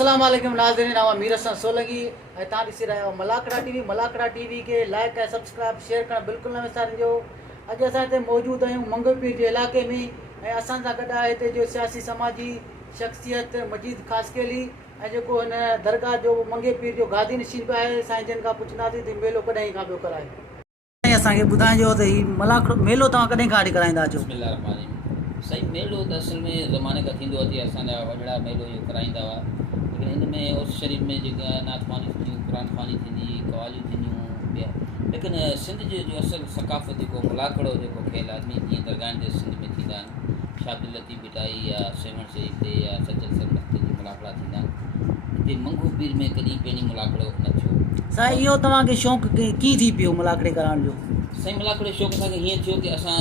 अस्सलाम वालेकुम नाज़रीन, आवां मीर हसन सोलंगी ऐं तव्हां ॾिसी रहिया आहियो मलाखड़ा टीवी खे लाइक ऐं सब्सक्राइब शेयर करणु बिल्कुलु न विसारिजो। अॼु असां हिते मौजूदु आहियूं मंगो पीर जे इलाइक़े में ऐं असां सां गॾु आहे हिते जो सियासी समाजी शख़्सियत मजीद ख़ासकेली ऐं जेको हिन दरगाह जो मंगे पीर जो गादी नशीन पियो आहे। साईं जिन खां पुछंदासीं त मेलो कॾहिं खां पियो कराए। असांखे ॿुधाइजो त हीउ मलाखड़ो मेलो तव्हां कॾहिं खां वठी कराईंदा अचो? सही मेलो त असल में ज़माने खां थींदो अचे, असांजा वॾड़ा मेलो इहो कराईंदा हुआ। लेकिन हिन में उर्स शरीफ़ में जेका नात ख़्वानी थींदियूं, क़ुरान ख़्वानी थींदी, कवालियूं थींदियूं ॿिया। लेकिन सिंध जो असल सक़ाफ़त जेको मलाखड़ो जेको खेल आदमी जीअं दरगाहनि ते सिंध में थींदा आहिनि, शाब्दुल लतीफ़ बिटाई या सेवण शरीफ़ ते या सचल सरमस्त ते मलाखड़ा थींदा आहिनि। हिते मंगो पीर में कॾहिं पहिरीं मलाखड़ो न थियो। साईं इहो तव्हांखे शौक़ु कीअं थी पियो मलाखड़े कराइण जो? साईं मलाखड़े शौक़ु असांखे हीअं थियो की असां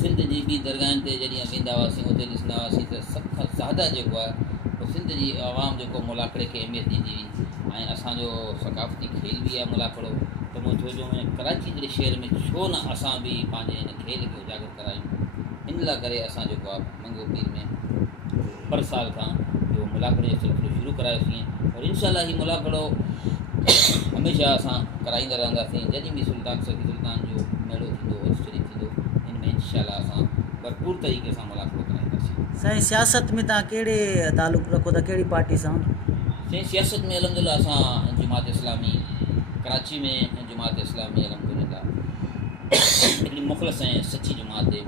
सिंध जी ॿी दरगाहनि ते जॾहिं वेंदा हुआसीं, उते ॾिसंदा हुआसीं त सभ खां ज़्यादा जेको आहे उहो सिंध जी आवाम जेको मलाखड़े खे अहमियत ॾींदी हुई। ऐं असांजो सक़ाफ़ती खेल बि आहे मलाखड़ो। त मूं सोचियो कराची जहिड़े शहर में छो न असां बि पंहिंजे हिन खेल खे उजागर करायूं। इन लाइ करे असां जेको आहे मंगो पीर में पर साल खां इहो मलाखड़े जो सिलसिलो शुरू करायोसीं और इनशाला हीउ मलाखड़ो हमेशह असां कराईंदा रहंदासीं। जॾहिं बि सुल्तान जो मेलो थींदो, उर्स शरीफ़ थींदो, हिन में इनशाला असां भरपूर तरीक़े सां मलाखड़ो कराईंदासीं। साईं सियासत में तव्हां कहिड़े तालुक़ु रखो था, कहिड़ी पार्टी सां? साईं सियासत में अलहमदिल्ला असां जमात इस्लामी कराची में जमात इस्लामी अलहमदिल्ला हिकिड़ी मुख़लिस ऐं सची जमात आहे,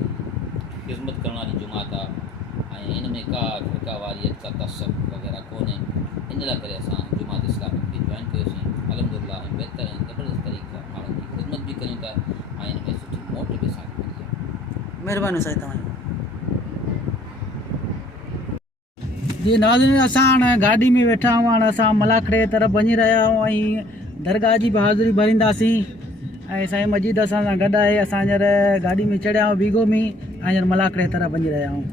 ख़िदमत करण वारी जमात आहे ऐं हिन में का फ़िरक़ावारियत का तसब वग़ैरह कोन्हे। इन लाइ करे असां जमात इस्लामी खे जॉइन कयोसीं अलहमदिल्ला ऐं बहितर ऐं ज़बरदस्त तरीक़े सां माण्हुनि जी ख़िदमत बि कयूं था ऐं हिन में सुठी मोट बि असांखे मिली आहे। महिरबानी साईं तव्हांजी। जी नाज़रीन, असां हाणे गाॾी में वेठा आहियूं, हाणे असां मलाखड़े तरफ़ वञी रहिया आहियूं ऐं दरगाह जी बि हाज़िरी भरींदासीं। ऐं साईं मजीद असां सां गॾु आहे। असां हींअर गाॾी में चढ़िया आहियूं बीगो में ऐं हींअर मलाखड़े तरफ़ वञी रहिया आहियूं।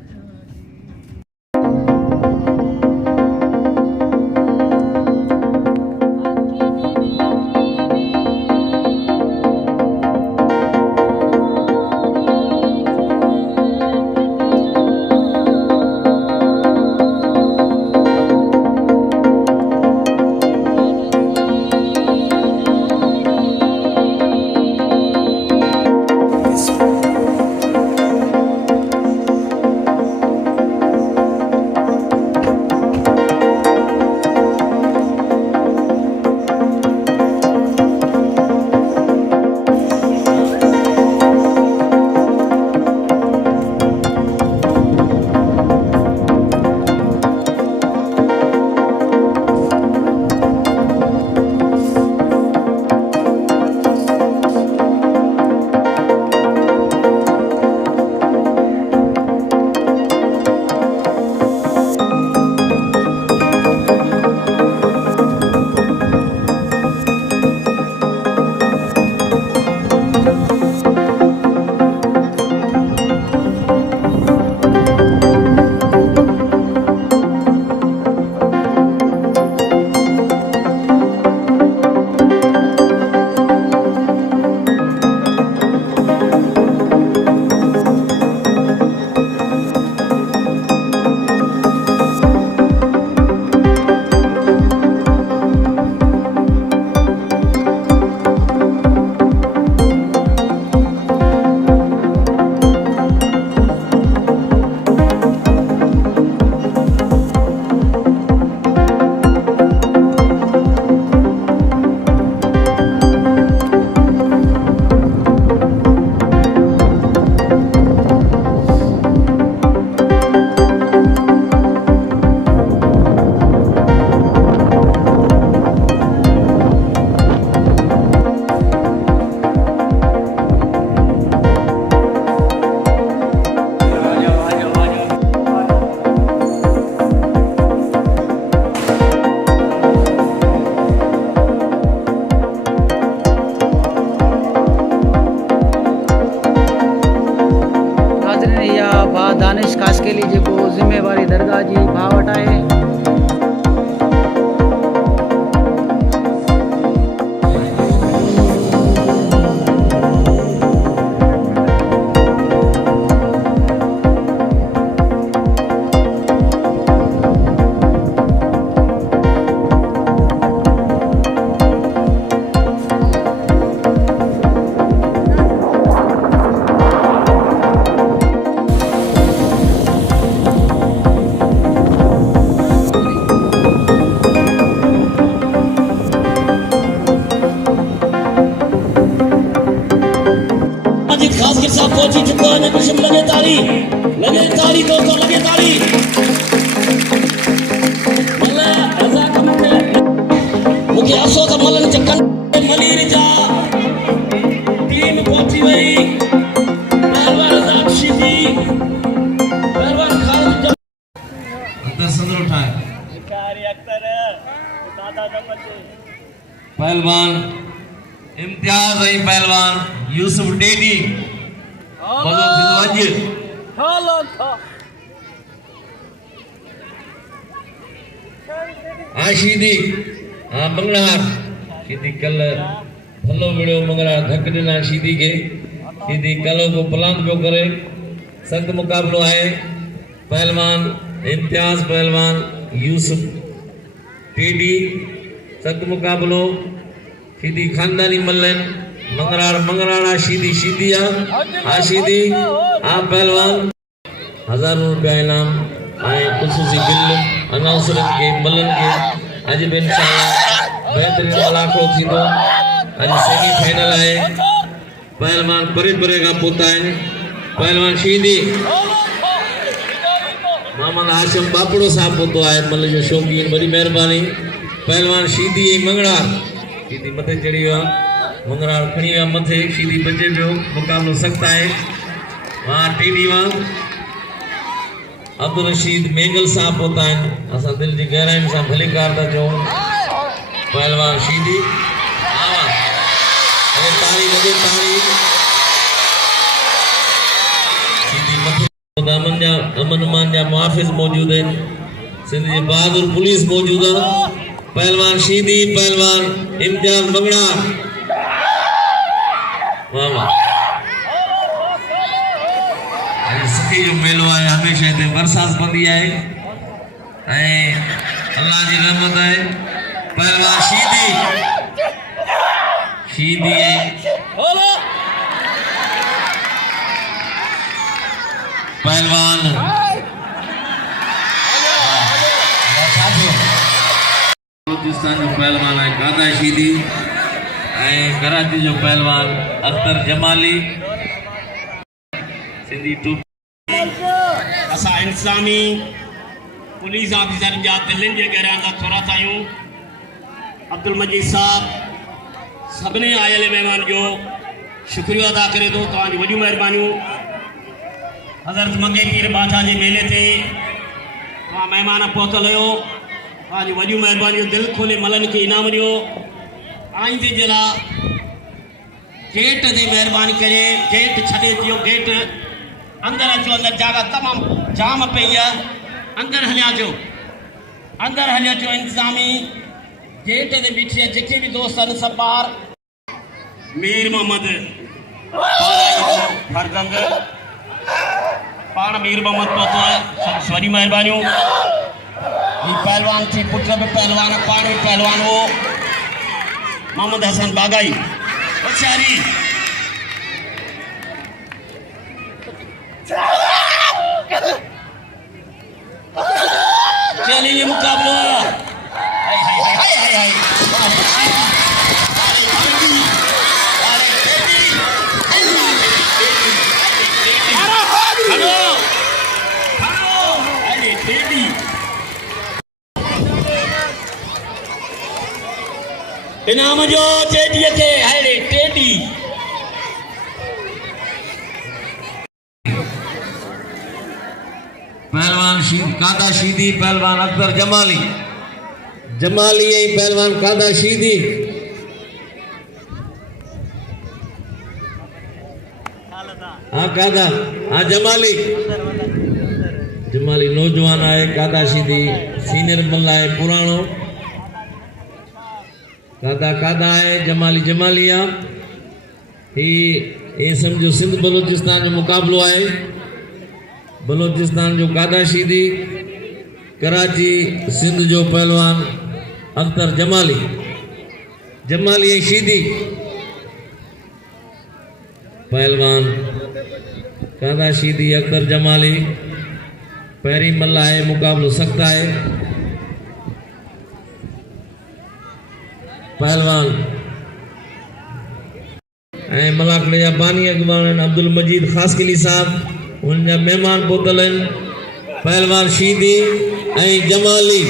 पहुंची चुको है कुछ लगे ताली दोस्तों लगे ताली मल्ला ऐसा कम पे मुझे अफसोस है मल्ला चक्कर मलीर जा टीम पहुंची गई पहलवान आजाद शीदी पहलवान खालिद अंदर सदर उठाए भिखारी अख्तर दादा नंबर पहलवान इम्तियाज है पहलवान यूसुफ डेडी बदो सिंधवाज हालो था आशीदी मंगलार शीदी कल भलो विड़ो मंगला धक दिना शीदी के शीदी कलो को प्लान पियो करे सख्त मुकाबलो है पहलवान इम्तियाज पहलवान यूसुफ डेडी सख्त मुकाबलो शीदी खानदानी मल्लन मंगराड़ा शीदी शीदिया आशीदी पहलवान 1000 रुपया इनाम आए खुसूसी बिल अनाउंसर के मल्लन के आज भी इंशाल्लाह बेहतरीन मलाखरो थींदो आज सेमी फाइनल है पहलवान परे का पोता है पहलवान शीदी मोहम्मद हाशिम बापड़ो साहब पोतो है मल्ल जो शौकीन बड़ी मेहरबानी पहलवान शीदी मंगड़ा शीदी मथे चढ़ी हुआ मंगरा खणी हुआ मथे शीदी बचे पियो मुकाबलो सख्त है वहाँ टीडी वहाँ अब्दुल रशीद मेंगल साहब होता है असा दिल की गहराई से भली कार था जो पहलवान शीदी अरे तारी लगे तारी शीदी मथे अमन मान जा मुहाफिज मौजूद है सिंध जी बहादुर पुलिस मौजूद है पहलवान शीदी पहलवान इम्तियाज मंगड़ा वाह वाह सखी जो मेलो है हमेशा इतने बरसात बंदी है अल्लाह जी रहमत है पहलवान शीदी पहलवान बलूचिस्तान जो पहलवान है कादा शीदी कराची जो पहलवान अख्तर जमाली सिंधी टूप असा इंतजामी पुलिस ऑफिसर जा दिल्ली के गहरान का थोड़ा थायूं अब्दुल मजीद साहब सभी आयल मेहमान जो शुक्रिया अदा करे तो तव्हांजी वॾियूं महिरबानियूं हज़रत मंगे पीर बादशाह जे मेले ते तव्हां महिमान पहुतल हुयो तव्हांजी वॾियूं महिरबानियूं दिलि खोले मलन खे इनाम ॾियो आईंदे जे लाइ गेट ते महिरबानी करे गेट छॾे दियो गेट अंदर अचो अंदर जगह तमाम जाम पई है अंदर हलिया अचो इंतजामी गेट ते बीठी है जेके भी दोस्त आहिनि सब बाहर मीर मोहम्मद फरजंद पाण मीर मोहम्मद पहुतो है वॾी महिरबानियूं ही पहलवान थी पुट भी पहलवान पाण भी पहलवान हो मोहम्मद हसन बागाई होशियारी चलिए मुकाबला इनाम जो टेडी के हरे टेडी पहलवान कादा शीदी पहलवान अख्तर जमाली पहलवान कादा शीदी कादा जमाली नौजवान है कादा शीदी सीनियर मल्ला है पुरानो कादा है जमाली ये समझो सिंध बलूचिस्तान जो मुकाबलो है बलूचिस्तान जो कादा शीदी कराची सिंध जो पहलवान अख्तर जमाली शीदी पहलवान कादा शीदी अख्तर जमाली पहरी मल्ला है मुकाबलो सख्ता है पहलवान मलाखड़े जा बानी अगवान अब्दुल मजीद खासकिली साहब उन जा मेहमान पोतल पहलवान शीदी जमाली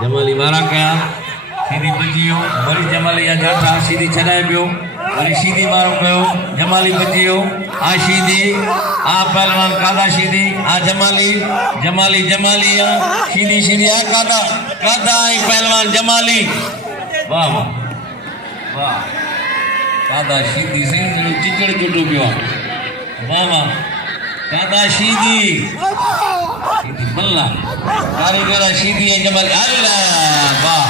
जमाली वारा कया शीदी बची वियो वरी जमाली जा जाठा शीदी छॾाए पियो वरी शीदी वारो कयो जमाली बची वियो आ शीदी आ पहलवान कादा शीदी आ जमाली जमाली जमाली शीदी शीदी आ कादा कादा पहलवान जमाली वाह वाह वाह कादा शीदी से चिकड़ चुटू पियो वाह वाह कादा शीदी शीदी बल्ला कारीगर शीदी जमाली अल्लाह वाह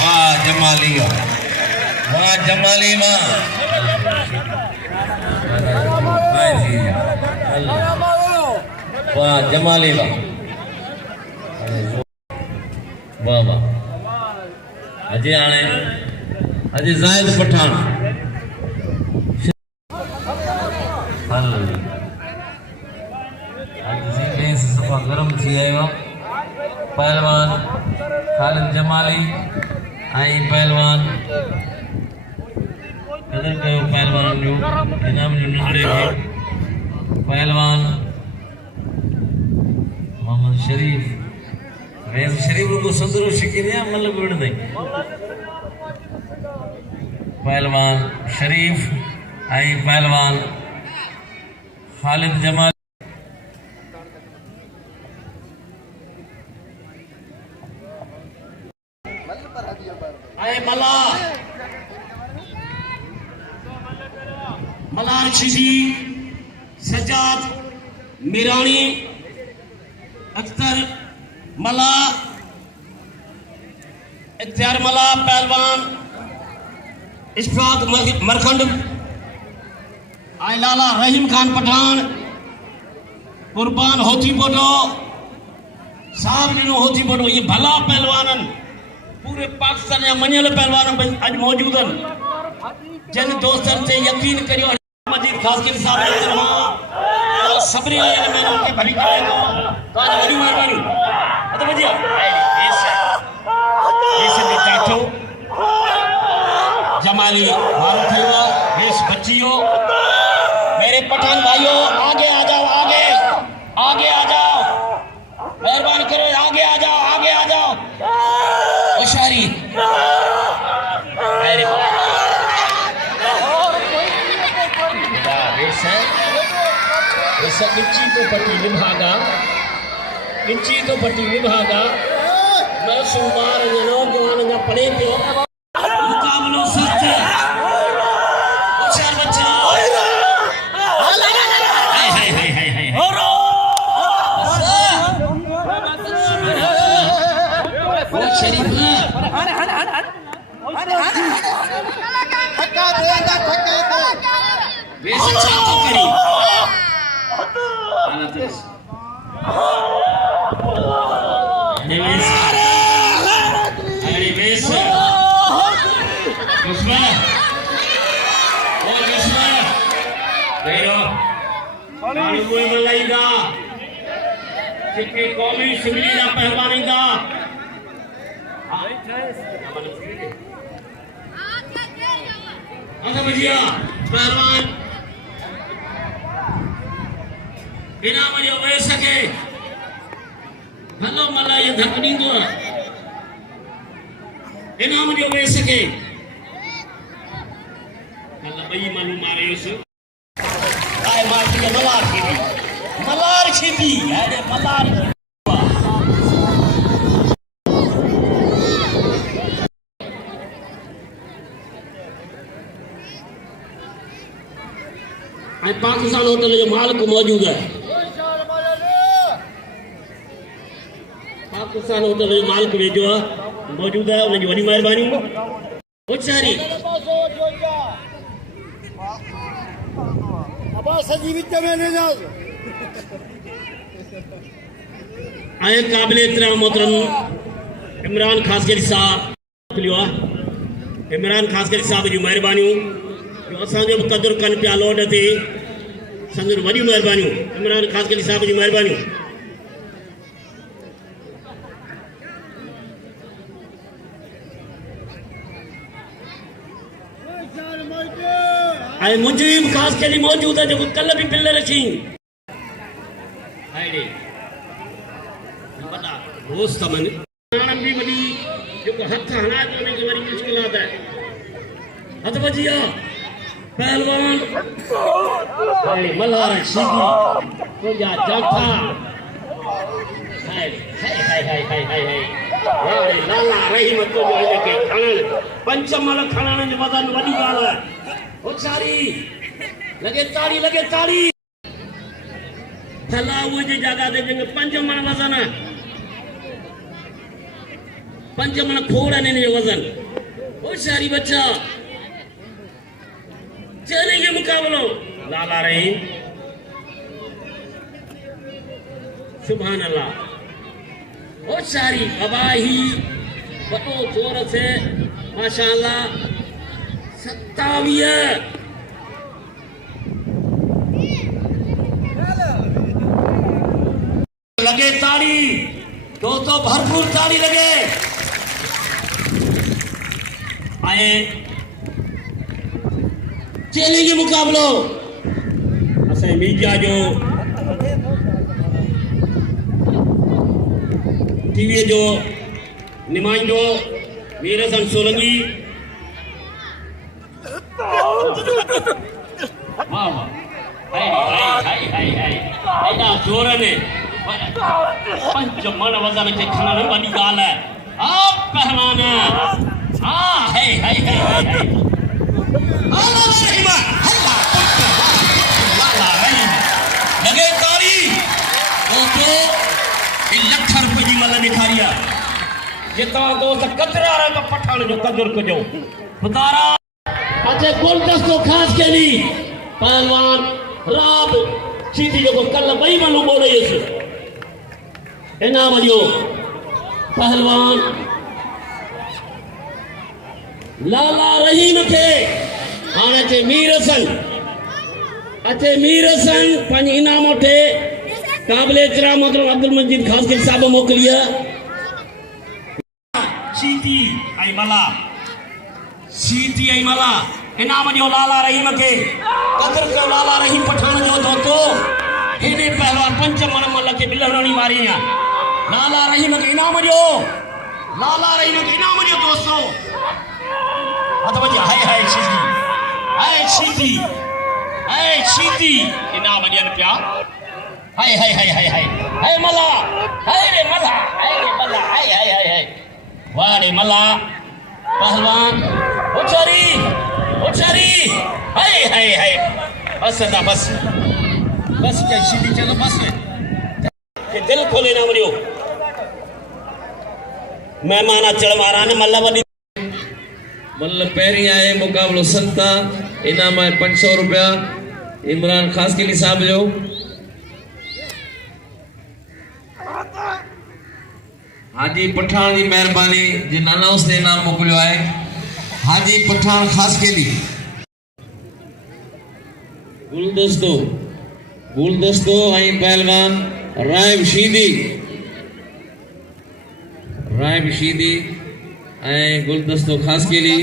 वाह जमाली वाह जमाली वाह वाह जमाली वाह वाह वाह अजय आने अजय जायद पठान सफ़ा गरम थी आयो पहलवान खालिद जमाली पहलवान कदर कयो पहलवान जो इनाम जो नंढड़े खे पहलवान मोहम्मद शरीफ वैसे शरीफ को संदरो शिकिरिया मतलब विड़ नहीं पहलवान शरीफ पहलवान खालिद जमाली मलार शीदी सजाद मीरानी अख्तर मला इख्तियार मला पहलवान इशफाक मरखंड लाला रहीम खान पठान कुर्बान होती बोटो साहब जिनो होती बोटो ये भला पहलवान पूरे पाकिस्तान या मनियल पहलवान आज मौजूद जिन दोस्तन से यकीन करियो मजीद खासकिली साहब सबरी मैंने उनके भली करेंगे तो आज बड़ी मेहरबानी तो भजिया ऐसे चाचो जमाली मारो खलवा बेस बच्चियों मेरे पठान भाइयों आगे आ जाओ आगे आ जाओ मेहरबानी करो आगे आ जाओ होशियारी अरे किंची तो पट्टी निभागा मैं सुमार नौजवान या पढ़े पियो मुकाबलो सच होशियार बच्चा हाय वो शरीफ वैसे चाको करी कौमी सिंधी जा पहलवान ईंदा पहलवान इनाम जो वे सके भलो मला ये धक ॾींदो इनाम जो वे सके कल ॿई माण्हू मारियोसि आए माटी के मलार खेती अरे मलार पाकिस्तान होटल जो मालिक मौजूद है पाकिस्तान होटल जो मालिक वेझो आहे मौजूद है उनकी वॾी महिरबानी होशियारी आए काबिल एहतराम मोहतरम इमरान खासकरी साहब इमरान खासकरी साहब जी महिरबानियूं जो असांजो बि क़दुरु कनि पिया लोड ते संदर वॾियूं महिरबानियूं इमरान खासकरी साहब जी महिरबानियूं ऐं मुंहिंजी बि ख़ासि कहिड़ी मौजूदु आहे जेको कल्ह बि बिल रखी वॾा दोस्त आहिनि हाणे बि वॾी जेको हथु हणाए थो उनखे वरी मुश्किलात आहे हथु भॼी आहे पहलवान मल्हार शीदी तुंहिंजा जाठा हाय हाय हाय हाय हाय हाय हाय लाला रहीम तुंहिंजो हिनखे खणणु पंचमल खणण जो वज़न वॾी ॻाल्हि आहे होशियारी लॻे ताड़ी थला उहे जी जॻह ते जंहिंखे 5 मण वज़न आहे 5 मण खोड़ आहिनि हिन जो वज़न होशियारी बच्चा चलेंगे मुकाबलो लाला रहीम सुभान अल्लाह होशियारी अबाही वॾो जोर से माशाअल्लाह 27 लगे ताड़ी दोस्तों भरपूर ताड़ी लगे आए चलेंगे मुकाबलो असां मीडिया जो टीवी जो नुमाइंदो मीर हसन सोलंगी वाह वाह हाय हाय हाय हाय एॾा जोर ने 5 मण वज़न खे खणण वॾी ॻाल्हि आहे हा पहलवान हा हाय हाय हाय हाय लगे ताड़ी दोस्तों लख रुपए जी मल ॾेखारी आहे जे तव्हां दोस्त कतरा रंग पठाण जो कदुर कजो खुदारा अच्छा गुलदस्तो ख़ासि कहिड़ी पहलवान राब सीधी जेको कल्ह 2 मलूं ॿोड़ियसि इनाम जो पहलवान लाला रहीम खे हाणे अचे मीर हसन पंहिंजी इनाम वठे काबिल एतिराम मोहतरम अब्दुल मजीद ख़ासि साहब मोकिली आहे सीधी ऐं मला इनाम जो लाला रहीम खे क़दर कयो लाला रहीम पठान जो दोस्तो हेॾे पहलवान 5 मण मल खे बिल हणणी वारी आहे लाला रहीम खे इनाम जो दोस्तो हथ वॼी हाय हाय सीधी इनाम ॾियनि पिया हाय हाय हाय हाय हाय हाय मला हाय रे मला हाय हाय हाय हाय वाह रे मला पहलवान होशियारी हाय हाय हाय बस क्या सीधी चलो बस के दिल खोले ना वरियो मेहमान अचण वारा ने मल वॾी मल पहिरीं आहे मुक़ाबलो 7 इनाम आहे 500 रुपया इमरान ख़ासकेली साहब जो हाजी पठान जी महिरबानी जिन अनाउंस ते इनाम मोकिलियो आहे हाजी पठान ख़ासकेली गुलदस्तो ऐं पहलवान राइब शीदी ऐं गुलदस्तो ख़ासकेली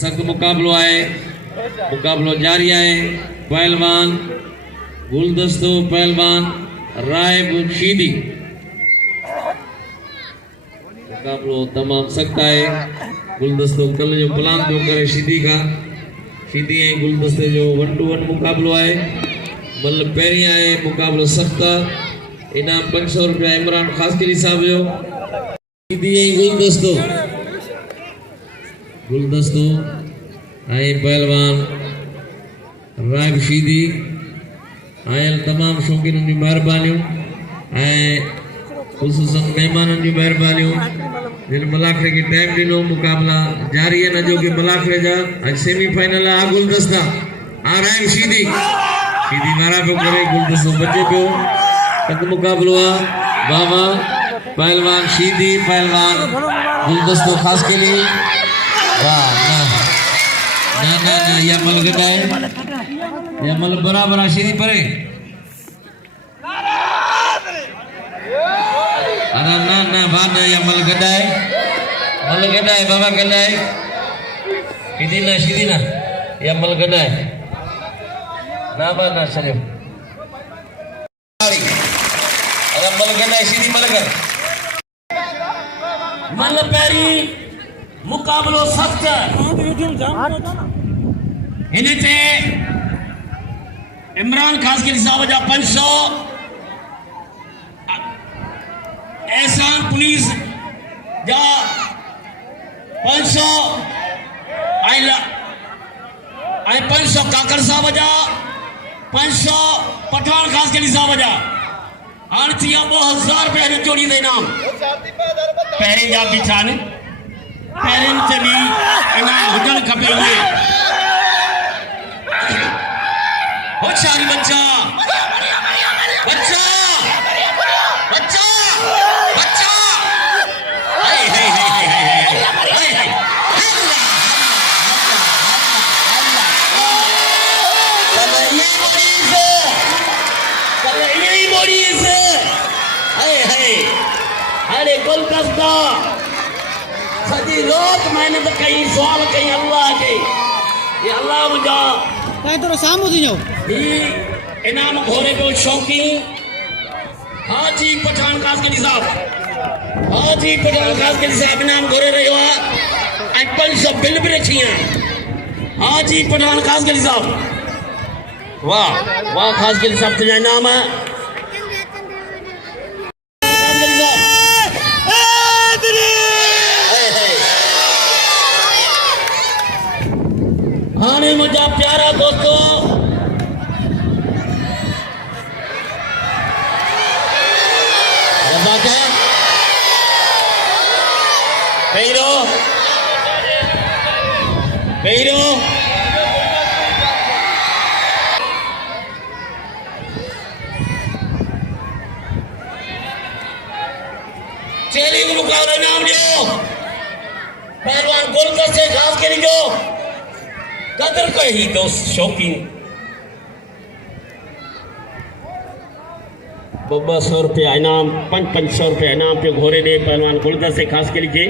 सख़्त मुक़ाबलो आहे मुक़ाबलो जारी आहे पहलवान गुलदस्तो पहलवान राइब शीदी मुक़ाबलो तमामु सख़्त आहे गुलदस्तो कल जो प्लान पियो करे शीदी ऐं गुलदस्ते जो 1-to-1 मुक़ाबलो आहे मल पहिरीं आहे मुक़ाबलो सख़्त इनाम 500 रुपया इमरान ख़ासकेली साहब जो शीदी ऐं गुलदस्तो ऐं पहलवान राइब शीदी आयल तमामु शौक़ीननि जी महिरबानियूं ऐं ख़ुसूसन महिमाननि जी महिरबानियूं जिन मलाखरे खे टाइम ॾिनो मुक़ाबला जारी आहे न जो कि मलाखरे जा अॼु सेमीफाइनल आहे गुलदस्ता राइब शीदी मारा पियो करे गुलदस्तो बचे पियो सख़्त मुक़ाबलो आहे बाबा पहलवान शीदी पहलवान गुलदस्तो ख़ासकेली वाह ना या मल गडाए या मल बराबर शीदी परे अरे ना या मल गडाए बाबा गडाए शीदी ना या मलगना है ना बार ना चलो अगर मलगना है शीदी मलगर मल पैरी मुकाबलो सख्त हिन ते इमरान खासगिल साहब जा 500 एहसान पुलिस जा 500 ऐं 500 काकर साहब जा 500 पठान खासगिल साहब जा हाणे थी विया 2000 रुपया हिन चोरी ते इनाम पहिरें जा बि छा न पहिरें ते बि इनाम हुजणु खपे इहे होशियारी बच्चा बच्चा बच्चा बच्चा हाय हाय हाय हाय हाय हाय अरे कोलकाता सॼी राति महिनत कई सुवाल कई अल्लाह खे ये अल्लाह मुंहिंजा थोरो साम्हूं थी वञो ही इनाम घोरे पियो शौक़ीन हाजी पठान कासगरी साहब हाजी पठान कासगरी साहब इनाम घोरे रहियो आहे ऐं 500 बिल बि रखी आहे हाजी पठान कासगरी साहब वाह वाह कासगरी साहब तुंहिंजा इनाम हाणे मुंहिंजा प्यारा दोस्तो पहिरो चैलेंज मुकाबला इनाम ॾियो पहलवान गोलकर से खास करी जो कदर कही दोस्त शौकीन 200 रुपया इनाम 500 रुपया इनाम पे घोरे दे पहलवान गुलदस्ते खास के लिए